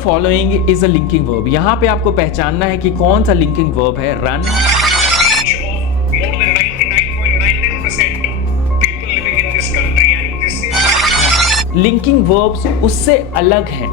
Following is a linking verb. यहां पे आपको पहचानना है कि कौन सा लिंकिंग वर्ब है। रन, लिंकिंग वर्ब्स उससे अलग हैं।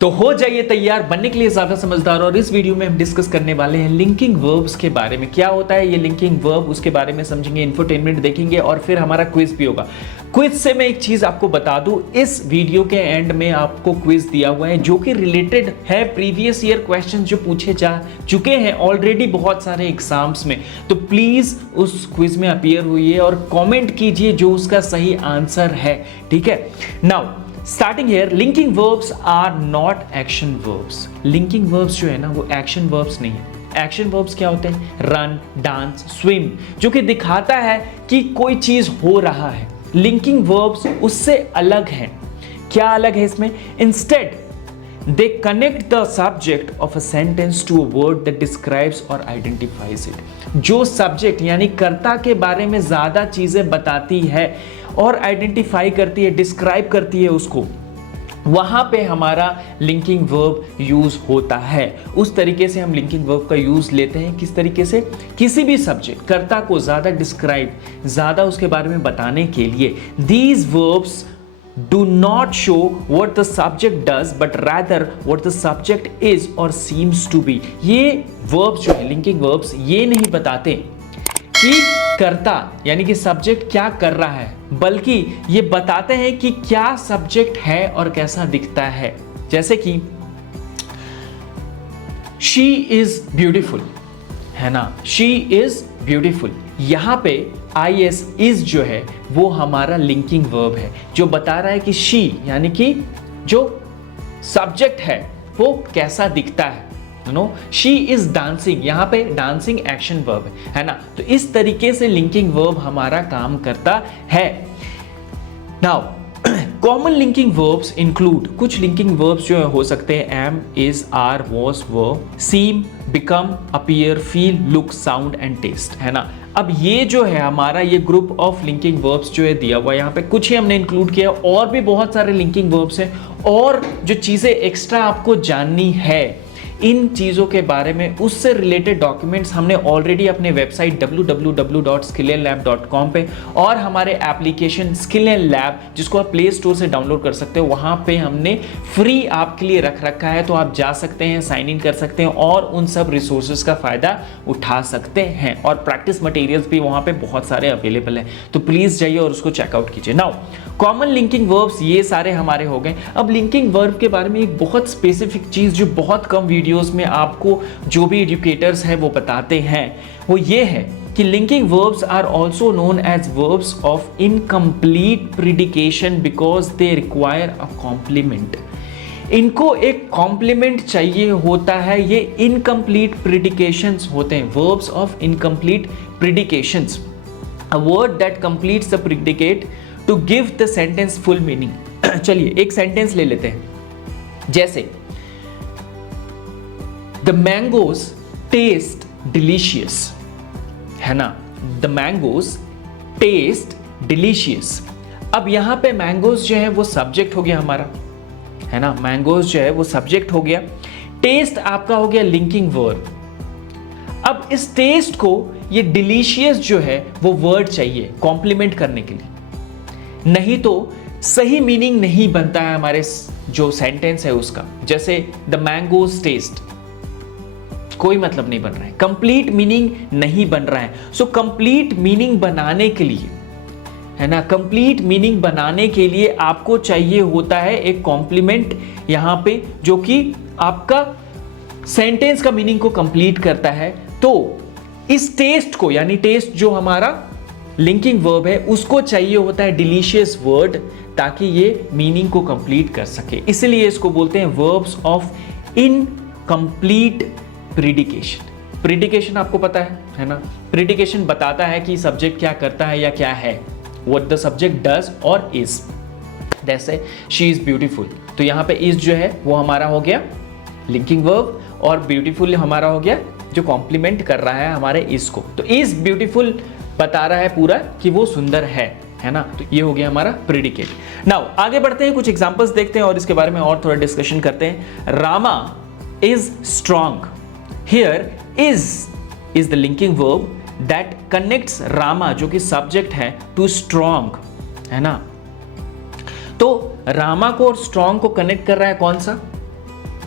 तो हो जाइए तैयार बनने के लिए ज्यादा समझदार, और इस वीडियो में हम डिस्कस करने वाले हैं लिंकिंग वर्ब्स के बारे में। क्या होता है ये लिंकिंग वर्ब, उसके बारे में समझेंगे, इंफोटेनमेंट देखेंगे और फिर हमारा क्विज भी होगा। क्विज से मैं एक चीज आपको बता दूं, इस वीडियो के एंड में आपको क्विज दिया हुआ है जो कि रिलेटेड है प्रीवियस ईयर क्वेश्चन जो पूछे जा चुके हैं ऑलरेडी बहुत सारे एग्जाम्स में। तो प्लीज उस क्विज में अपीयर हुई और कमेंट कीजिए जो उसका सही आंसर है, ठीक है। Now starting here, linking verbs are not action verbs. Linking verbs जो है ना वो एक्शन वर्ब्स नहीं है। एक्शन वर्ब्स क्या होते हैं? रन, डांस, स्विम, जो कि दिखाता है कि कोई चीज हो रहा है। लिंकिंग वर्ब्स उससे अलग हैं। क्या अलग है इसमें? Instead they connect the subject of a sentence to a word that describes or identifies it। जो सब्जेक्ट यानी कर्ता के बारे में ज्यादा चीजें बताती है और आइडेंटिफाई करती है, डिस्क्राइब करती है उसको, वहां पे हमारा लिंकिंग वर्ब यूज होता है। उस तरीके से हम लिंकिंग वर्ब का यूज लेते हैं। किस तरीके से? किसी भी सब्जेक्ट, कर्ता को ज्यादा डिस्क्राइब, ज्यादा उसके बारे में बताने के लिए। These verbs do not show what the subject does but rather what the subject is or seems to be। ये verbs जो है लिंकिंग verbs ये नहीं बताते कि कर्ता यानी कि सब्जेक्ट क्या कर रहा है, बल्कि ये बताते हैं कि क्या सब्जेक्ट है और कैसा दिखता है। जैसे कि she is beautiful, है ना, she is beautiful। यहां पे is जो है वो हमारा लिंकिंग वर्ब है जो बता रहा है कि she यानी कि जो सब्जेक्ट है वो कैसा दिखता है। she is dancing, यहां पे डांसिंग एक्शन वर्ब है ना। तो इस तरीके से लिंकिंग वर्ब हमारा काम करता है। Now common linking verbs include, कुछ लिंकिंग वर्ब्स जो हो सकते हैं am, is, are, was, were, seem, become, appear, feel, look, sound and taste, है ना। अब ये जो है हमारा ये ग्रुप ऑफ लिंकिंग वर्ब्स जो है दिया हुआ है, यहाँ पे कुछ ही हमने इंक्लूड किया, और भी बहुत सारे लिंकिंग वर्ब्स हैं। और जो चीजें एक्स्ट्रा आपको जाननी है इन चीज़ों के बारे में, उससे रिलेटेड डॉक्यूमेंट्स हमने ऑलरेडी अपने वेबसाइट www.skillandlab.com पे और हमारे एप्लीकेशन स्किल एंड लैब जिसको आप प्ले स्टोर से डाउनलोड कर सकते हो, वहाँ पे हमने फ्री आपके लिए रख रखा है। तो आप जा सकते हैं, साइन इन कर सकते हैं और उन सब रिसोर्सेज का फ़ायदा उठा सकते हैं। और प्रैक्टिस मटेरियल्स भी वहाँ पर बहुत सारे अवेलेबल हैं, तो प्लीज़ जाइए और उसको चेकआउट कीजिए। नाउ कॉमन लिंकिंग वर्ब्स ये सारे हमारे हो गए। अब लिंकिंग वर्ब के बारे में एक बहुत स्पेसिफिक चीज़ जो बहुत कम वीडियोस में आपको जो भी एजुकेटर्स हैं वो बताते हैं, वो ये है कि linking verbs are also known as verbs of incomplete predication because they require a complement. इनको एक कॉम्प्लीमेंट चाहिए होता है, ये इनकम्प्लीट प्रिडिकेशंस होते हैं, verbs of incomplete predications, a word that completes the predicate to give the sentence full meaning. चलिए एक सेंटेंस ले लेते हैं, जैसे द मैंगोज टेस्ट डिलीशियस, है ना, द मैंगोज टेस्ट डिलीशियस। अब यहां पे मैंगोज जो है वो सब्जेक्ट हो गया हमारा, है ना, मैंगोज जो है वो सब्जेक्ट हो गया, टेस्ट आपका हो गया लिंकिंग वर्ब। अब इस टेस्ट को ये डिलीशियस जो है वो वर्ड चाहिए कॉम्प्लीमेंट करने के लिए, नहीं तो सही मीनिंग नहीं बनता है हमारे जो सेंटेंस है उसका। जैसे द मैंगोज टेस्ट, कोई मतलब नहीं बन रहा है, कंप्लीट मीनिंग नहीं बन रहा है। सो कंप्लीट मीनिंग बनाने के लिए, है ना, कंप्लीट मीनिंग बनाने के लिए आपको चाहिए होता है एक कॉम्प्लीमेंट यहां पे जो कि आपका सेंटेंस का मीनिंग को कंप्लीट करता है। तो इस टेस्ट को, यानी टेस्ट जो हमारा लिंकिंग वर्ब है, उसको चाहिए होता है डिलीशियस वर्ड ताकि ये मीनिंग को कंप्लीट कर सके। इसलिए इसको बोलते हैं वर्ब्स ऑफ इनकम्प्लीट प्रिडिकेशन। प्रिडिकेशन आपको पता है ना, प्रिडिकेशन बताता है कि सब्जेक्ट क्या करता है या क्या है, व्हाट द सब्जेक्ट डज और इज। जैसे शी इज ब्यूटीफुल, तो यहाँ पे इज जो है वो हमारा हो गया लिंकिंग वर्ब और ब्यूटीफुल हमारा हो गया जो कॉम्प्लीमेंट कर रहा है हमारे इज को। तो इज ब्यूटीफुल बता रहा है पूरा कि वो सुंदर है, है ना। तो ये हो गया हमारा प्रेडिकेट। नाउ आगे बढ़ते हैं, कुछ एग्जांपल्स देखते हैं और इसके बारे में और थोड़ा डिस्कशन करते हैं। Rama is strong. Here is the linking verb that connects Rama, जो कि सब्जेक्ट है, टू स्ट्रांग, है ना। तो रामा को और स्ट्रांग को कनेक्ट कर रहा है कौन सा?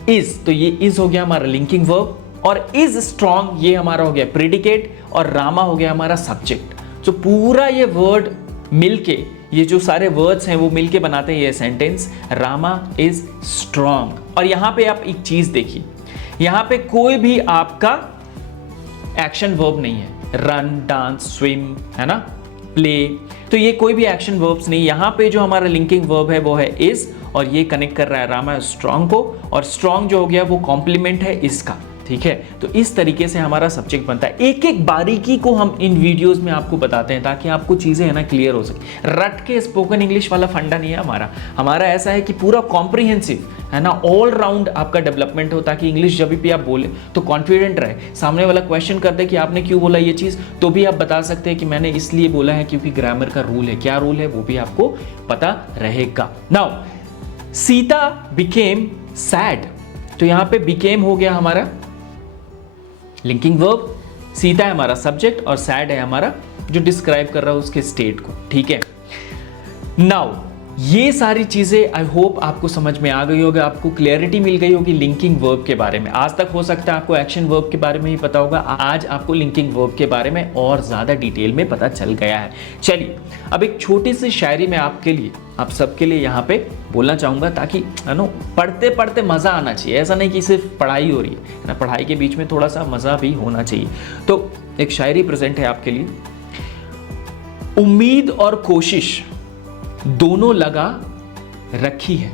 इज। तो ये इज हो गया हमारा लिंकिंग वर्ब, और इज स्ट्रांग ये हमारा हो गया प्रेडिकेट, और रामा हो गया हमारा सब्जेक्ट। तो पूरा ये वर्ड मिलके, ये जो सारे वर्ड्स हैं वो मिलके बनाते हैं ये सेंटेंस, रामा इज स्ट्रांग। और यहां पे आप एक चीज देखिए, यहां पे कोई भी आपका एक्शन वर्ब नहीं है। रन, डांस, स्विम, है ना, प्ले, तो ये कोई भी एक्शन वर्ब्स नहीं। यहां पे जो हमारा लिंकिंग वर्ब है वो है इज, और ये कनेक्ट कर रहा है रामा स्ट्रांग को, और स्ट्रांग जो हो गया वो कॉम्प्लीमेंट है इसका, ठीक है। तो इस तरीके से हमारा सब्जेक्ट बनता है। एक एक बारीकी को हम इन वीडियोस में आपको बताते हैं ताकि आपको चीजें है ना क्लियर हो सके। रट के स्पोकन इंग्लिश वाला फंडा नहीं है हमारा ऐसा है कि पूरा कॉम्प्रिहेंसिव, है ना, ऑल राउंड आपका डेवलपमेंट हो, ताकि इंग्लिश जब भी आप बोले तो कॉन्फिडेंट रहे। सामने वाला क्वेश्चन कर दे कि आपने क्यों बोला ये चीज, तो भी आप बता सकते हैं कि मैंने इसलिए बोला है क्योंकि ग्रामर का रूल है। क्या रूल है वो भी आपको पता रहेगा। नाउ सीता बिकेम सैड, तो यहां पे बिकेम हो गया हमारा लिंकिंग वर्ब, सीता है हमारा सब्जेक्ट, और सैड है हमारा जो डिस्क्राइब कर रहा है उसके स्टेट को, ठीक है। नाउ ये सारी चीजें आई होप आपको समझ में आ गई होगी, आपको क्लैरिटी मिल गई होगी लिंकिंग वर्ब के बारे में। आज तक हो सकता है आपको एक्शन वर्ब के बारे में ही पता होगा, आज आपको लिंकिंग वर्ब के बारे में और ज्यादा डिटेल में पता चल गया है। चलिए अब एक छोटी सी शायरी में आपके लिए, आप सबके लिए यहाँ पे बोलना चाहूंगा, ताकि है ना पढ़ते पढ़ते मजा आना चाहिए। ऐसा नहीं कि सिर्फ पढ़ाई हो रही है ना, पढ़ाई के बीच में थोड़ा सा मजा भी होना चाहिए। तो एक शायरी प्रेजेंट है आपके लिए। उम्मीद और कोशिश दोनों लगा रखी है,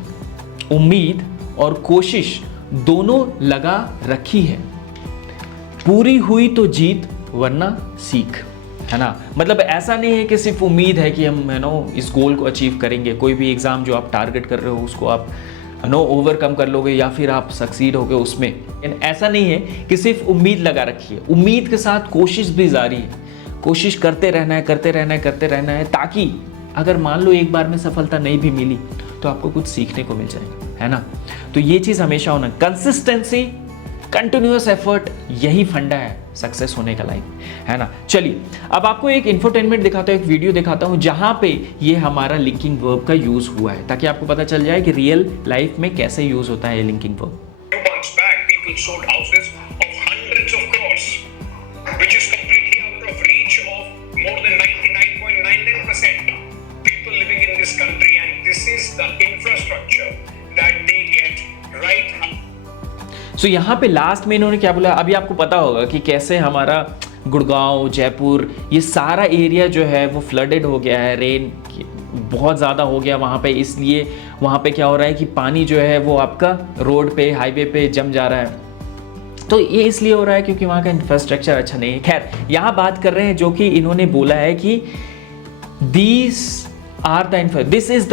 उम्मीद और कोशिश दोनों लगा रखी है, पूरी हुई तो जीत वरना सीख, है ना। मतलब ऐसा नहीं है कि सिर्फ उम्मीद है कि हम है ना इस गोल को अचीव करेंगे, कोई भी एग्जाम जो आप टारगेट कर रहे हो उसको आप ओवरकम कर लोगे या फिर आप सक्सीड होगे उसमें। ऐसा नहीं है कि सिर्फ उम्मीद लगा रखी है, उम्मीद के साथ कोशिश भी जारी है। कोशिश करते रहना है, करते रहना है, करते रहना है, ताकि अगर मान लो एक बार में सफलता नहीं भी मिली तो आपको कुछ सीखने को मिल जाएगा, है ना। तो ये चीज हमेशा होना, कंसिस्टेंसी, कंटिन्यूअस एफर्ट, यही फंडा है सक्सेस होने का लाइफ, है ना। चलिए अब आपको एक इंफोटेनमेंट दिखाता हूं, एक वीडियो दिखाता हूं जहां पे ये हमारा लिंकिंग वर्ब का यूज हुआ है, ताकि आपको पता चल जाए कि रियल लाइफ में कैसे यूज होता है ये लिंकिंग वर्ब। So, यहाँ पे लास्ट में इन्होंने क्या बोला, अभी आपको पता होगा कि कैसे हमारा गुड़गांव, जयपुर, ये सारा एरिया जो है वो फ्लडेड हो गया है, रेन बहुत ज़्यादा हो गया वहाँ पे, इसलिए वहाँ पे क्या हो रहा है कि पानी जो है वो आपका रोड पे, हाईवे पे जम जा रहा है। तो ये इसलिए हो रहा है क्योंकि वहाँ का इंफ्रास्ट्रक्चर अच्छा नहीं है। खैर यहाँ बात कर रहे हैं जो कि इन्होंने बोला है कि दिस इज द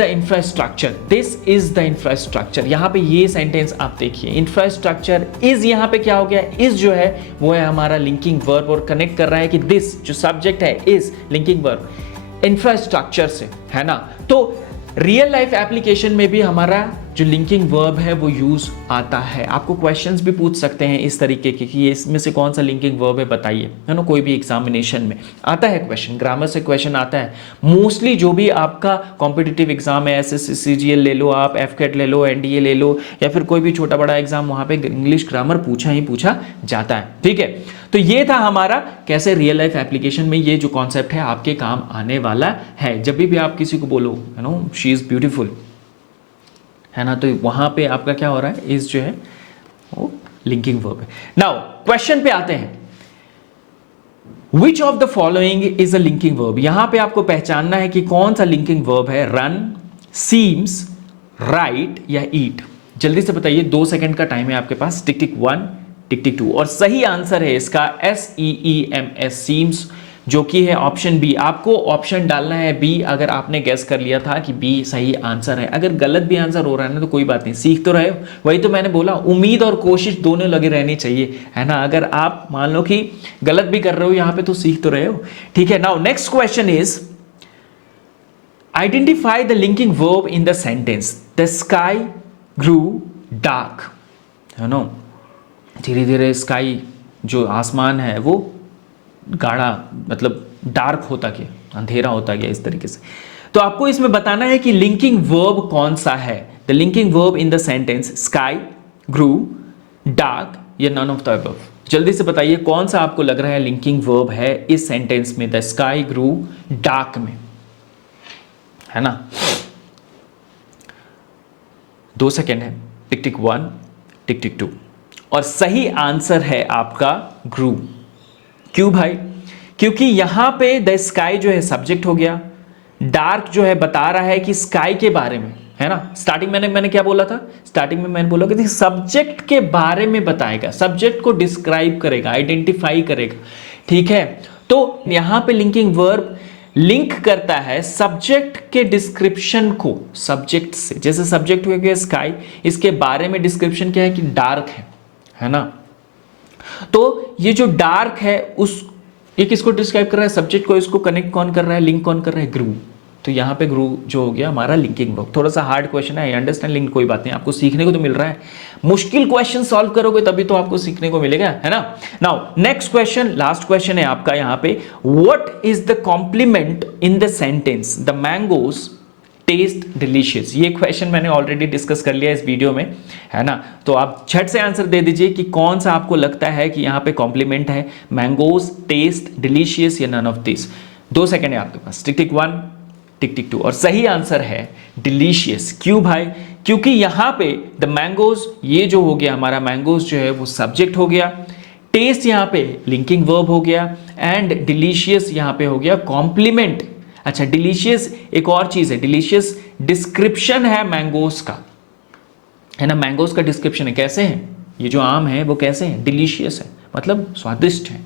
इंफ्रास्ट्रक्चर। यहाँ पे ये सेंटेंस आप देखिए, इंफ्रास्ट्रक्चर इज, यहाँ पे क्या हो गया, इज जो है वो है हमारा लिंकिंग वर्ब, और कनेक्ट कर रहा है कि दिस जो सब्जेक्ट है इज लिंकिंग वर्ब इंफ्रास्ट्रक्चर से, है ना। तो रियल लाइफ एप्लीकेशन में भी हमारा जो लिंकिंग वर्ब है वो यूज आता है। आपको क्वेश्चंस भी पूछ सकते हैं इस तरीके के कि इसमें से कौन सा लिंकिंग वर्ब है बताइए, है ना। कोई भी एग्जामिनेशन में आता है क्वेश्चन, ग्रामर से क्वेश्चन आता है मोस्टली। जो भी आपका कॉम्पिटिटिव एग्जाम है, एसएससी सीजीएल ले लो आप, एफकेट ले लो, एनडीए ले लो, या फिर कोई भी छोटा बड़ा एग्जाम, वहां पे इंग्लिश ग्रामर पूछा ही पूछा जाता है, ठीक है। तो ये था हमारा कैसे रियल लाइफ एप्लीकेशन में ये जो कॉन्सेप्ट है आपके काम आने वाला है। जब भी आप किसी को बोलो है नो शी इज ब्यूटीफुल, है ना, तो वहां पे आपका क्या हो रहा है, इज जो है वो लिंकिंग वर्ब है। नाउ क्वेश्चन पे आते हैं, which of the following is a linking verb. यहां पे आपको पहचानना है कि कौन सा लिंकिंग वर्ब है, रन, सीम्स, राइट या ईट। जल्दी से बताइए, 2 सेकंड का टाइम है आपके पास। टिक टिक 1, टिक टिक 2, और सही आंसर है इसका SEEMS, सीम्स, जो कि है ऑप्शन बी। आपको ऑप्शन डालना है बी अगर आपने गेस कर लिया था कि बी सही आंसर है। अगर गलत भी आंसर हो रहा है ना तो कोई बात नहीं, सीख तो रहे हो। वही तो मैंने बोला, उम्मीद और कोशिश दोनों लगे रहनी चाहिए, है ना। अगर आप मान लो कि गलत भी कर रहे हो यहाँ पे तो सीख तो रहे हो, ठीक है। Now next question is, identify the linking verb in the sentence. The sky grew dark, है नो, धीरे धीरे स्काई जो आसमान है वो गाढ़ा, मतलब डार्क होता गया, अंधेरा होता गया, इस तरीके से। तो आपको इसमें बताना है कि लिंकिंग वर्ब कौन सा है। The linking verb in the sentence sky grew dark या नन ऑफ द अबव। जल्दी से बताइए कौन सा आपको लग रहा है लिंकिंग वर्ब है इस सेंटेंस में, द स्काई ग्रू डार्क में, है ना। 2 सेकेंड है, टिक टिक 1, टिक टिक 2, और सही आंसर है आपका ग्रू। क्यों भाई? क्योंकि यहां पे द स्काई जो है सब्जेक्ट हो गया, डार्क जो है बता रहा है कि स्काई के बारे में, है ना। स्टार्टिंग मैंने क्या बोला था? स्टार्टिंग में मैंने बोला कि सब्जेक्ट के बारे में बताएगा, सब्जेक्ट को डिस्क्राइब करेगा, आइडेंटिफाई करेगा, ठीक है। तो यहां पे लिंकिंग वर्ब लिंक करता है सब्जेक्ट के डिस्क्रिप्शन को सब्जेक्ट से। जैसे सब्जेक्ट हो गया स्काई, इसके बारे में डिस्क्रिप्शन क्या है कि डार्क है ना। तो ये जो डार्क है उस ये किसको डिस्क्राइब कर रहा है? सब्जेक्ट को। इसको कनेक्ट कौन कर रहा है, लिंक कौन कर रहा है? ग्रू। तो यहाँ पे ग्रू जो हो गया हमारा लिंकिंग वर्ब। थोड़ा सा हार्ड क्वेश्चन है, आई अंडरस्टैंड, लेकिन कोई बात नहीं, आपको सीखने को तो मिल रहा है। मुश्किल क्वेश्चन सॉल्व करोगे तभी तो आपको सीखने को मिलेगा, है ना। Now next question, last question है आपका यहाँ पे, what is the complement in the sentence the mangoes taste delicious. ये क्वेश्चन मैंने ऑलरेडी डिस्कस कर लिया इस वीडियो में, है ना। तो आप झट से आंसर दे दीजिए कि कौन सा आपको लगता है कि यहाँ पे कॉम्प्लीमेंट है, मैंगोज टेस्ट डिलीशियस या नन ऑफ दिस। 2 सेकेंड है आपके पास, टिक टिक 1, टिक टिक 2, और सही आंसर है डिलीशियस। क्यों भाई? क्योंकि यहाँ पे द मैंगोज, ये जो हो गया हमारा मैंगोज जो है वो सब्जेक्ट हो गया, टेस्ट यहाँ पे लिंकिंग वर्ब हो गया, एंड डिलीशियस यहाँ पे हो गया कॉम्प्लीमेंट। अच्छा, डिलीशियस एक और चीज है, डिलीशियस डिस्क्रिप्शन है मैंगोस का, है ना। मैंगोस का डिस्क्रिप्शन है, कैसे हैं ये जो आम है वो कैसे हैं, डिलीशियस है, मतलब स्वादिष्ट है।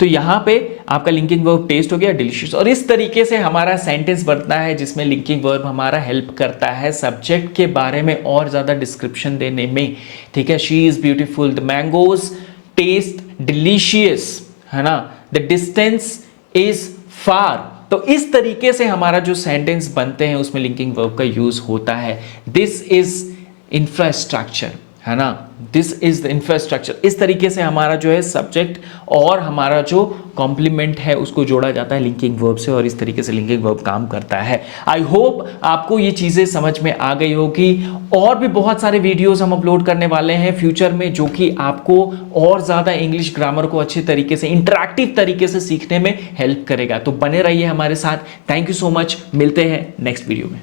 तो यहां पे आपका लिंकिंग वर्ब टेस्ट हो गया, डिलीशियस। और इस तरीके से हमारा सेंटेंस बनता है जिसमें लिंकिंग वर्ब हमारा हेल्प करता है सब्जेक्ट के बारे में और ज्यादा डिस्क्रिप्शन देने में, ठीक है। She is beautiful, the mangoes taste delicious, है ना, द डिस्टेंस इज फार। तो इस तरीके से हमारा जो सेंटेंस बनते हैं उसमें लिंकिंग वर्ब का यूज होता है। दिस इज इंफ्रास्ट्रक्चर, है ना, दिस इज द इंफ्रास्ट्रक्चर। इस तरीके से हमारा जो है सब्जेक्ट और हमारा जो कॉम्प्लीमेंट है उसको जोड़ा जाता है लिंकिंग वर्ब से, और इस तरीके से लिंकिंग वर्ब काम करता है। आई होप आपको ये चीजें समझ में आ गई होगी। और भी बहुत सारे वीडियोस हम अपलोड करने वाले हैं फ्यूचर में, जो कि आपको और ज्यादा इंग्लिश ग्रामर को अच्छे तरीके से, इंटरैक्टिव तरीके से सीखने में हेल्प करेगा। तो बने रहिए हमारे साथ। थैंक यू सो मच, मिलते हैं नेक्स्ट वीडियो में।